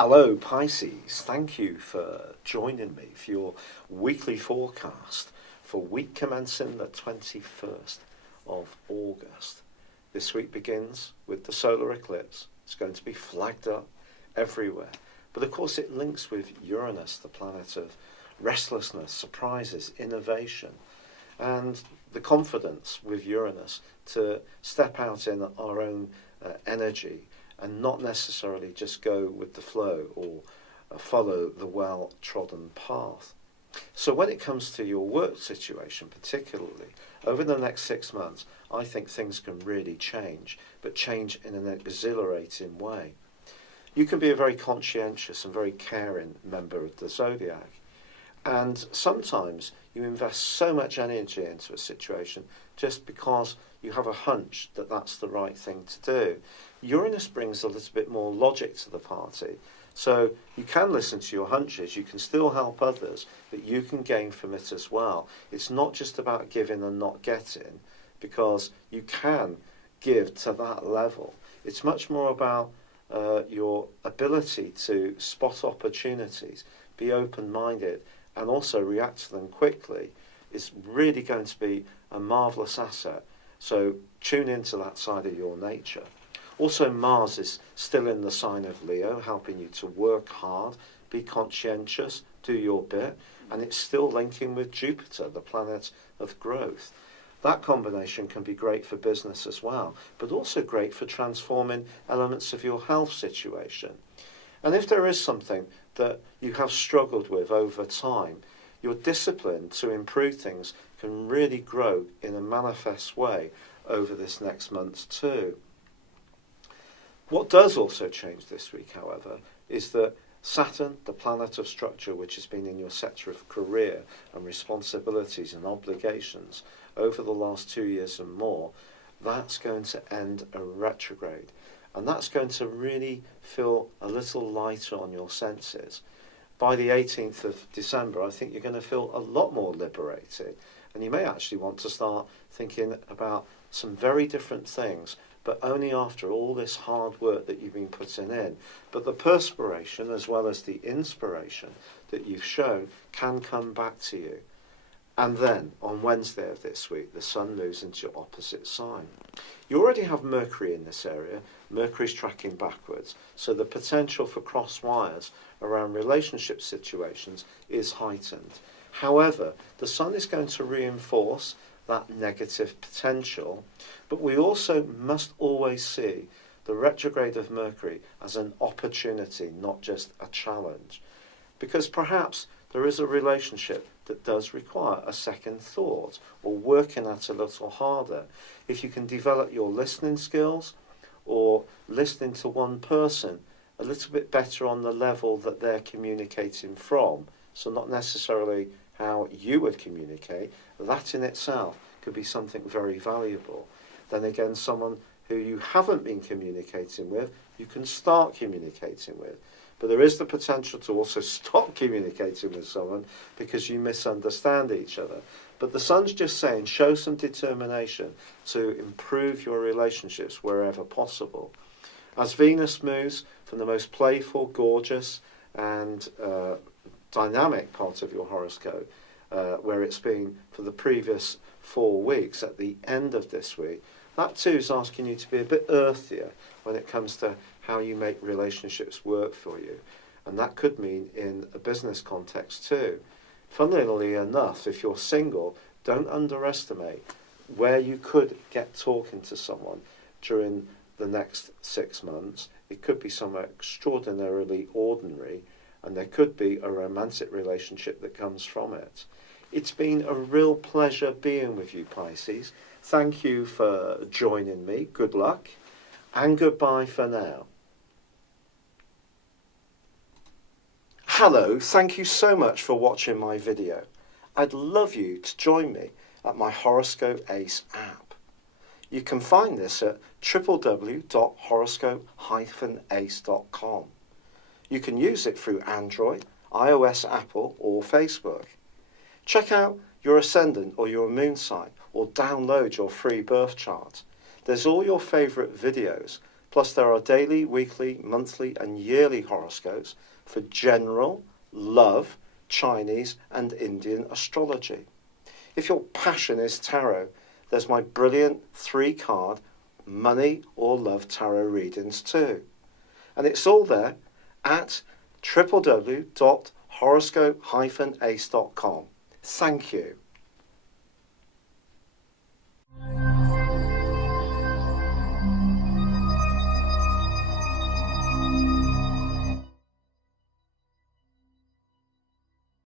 Hello Pisces, thank you for joining me for your weekly forecast for week commencing the 21st of August. This week begins with the solar eclipse. It's going to be flagged up everywhere. But of course it links with Uranus, the planet of restlessness, surprises, innovation, and the confidence with Uranus to step out in our own energy and not necessarily just go with the flow or follow the well-trodden path. So when it comes to your work situation particularly, over the next 6 months, I think things can really change, but change in an exhilarating way. You can be a very conscientious and very caring member of the Zodiac. And sometimes you invest so much energy into a situation just because you have a hunch that that's the right thing to do. Uranus brings a little bit more logic to the party. So you can listen to your hunches, you can still help others, but you can gain from it as well. It's not just about giving and not getting, because you can give to that level. It's much more about your ability to spot opportunities, be open-minded, and also react to them quickly is really going to be a marvellous asset. So tune into that side of your nature. Also, Mars is still in the sign of Leo, helping you to work hard, be conscientious, do your bit, and it's still linking with Jupiter, the planet of growth. That combination can be great for business as well, but also great for transforming elements of your health situation. And if there is something that you have struggled with over time, your discipline to improve things can really grow in a manifest way over this next month too. What does also change this week, however, is that Saturn, the planet of structure, which has been in your sector of career and responsibilities and obligations over the last 2 years and more, that's going to end a retrograde. And that's going to really feel a little lighter on your senses. By the 18th of December, I think you're going to feel a lot more liberated. And you may actually want to start thinking about some very different things, but only after all this hard work that you've been putting in. But the perspiration, as well as the inspiration that you've shown, can come back to you. And then, on Wednesday of this week, the Sun moves into your opposite sign. You already have Mercury in this area. Mercury's tracking backwards, so the potential for cross wires around relationship situations is heightened. However, the Sun is going to reinforce that negative potential, but we also must always see the retrograde of Mercury as an opportunity, not just a challenge. Because perhaps there is a relationship that does require a second thought or working at a little harder. If you can develop your listening skills or listening to one person a little bit better on the level that they're communicating from, so not necessarily how you would communicate, that in itself could be something very valuable. Then again, someone who you haven't been communicating with, you can start communicating with. But there is the potential to also stop communicating with someone because you misunderstand each other. But the Sun's just saying, show some determination to improve your relationships wherever possible. As Venus moves from the most playful, gorgeous, and dynamic part of your horoscope, where it's been for the previous 4 weeks, at the end of this week, that too is asking you to be a bit earthier when it comes to how you make relationships work for you. And that could mean in a business context too. Funnily enough, if you're single, don't underestimate where you could get talking to someone during the next 6 months. It could be somewhere extraordinarily ordinary, and there could be a romantic relationship that comes from it. It's been a real pleasure being with you, Pisces. Thank you for joining me. Good luck, and goodbye for now. Hello, thank you so much for watching my video. I'd love you to join me at my Horoscope Ace app. You can find this at www.horoscope-ace.com. You can use it through Android, iOS, Apple, or Facebook. Check out your ascendant or your moon sign, or download your free birth chart. There's all your favourite videos, Plus there are daily, weekly, monthly and yearly horoscopes for general, love, Chinese and Indian astrology. If your passion is tarot, there's my brilliant 3-card money or love tarot readings too. And it's all there at www.horoscope-ace.com. Thank you.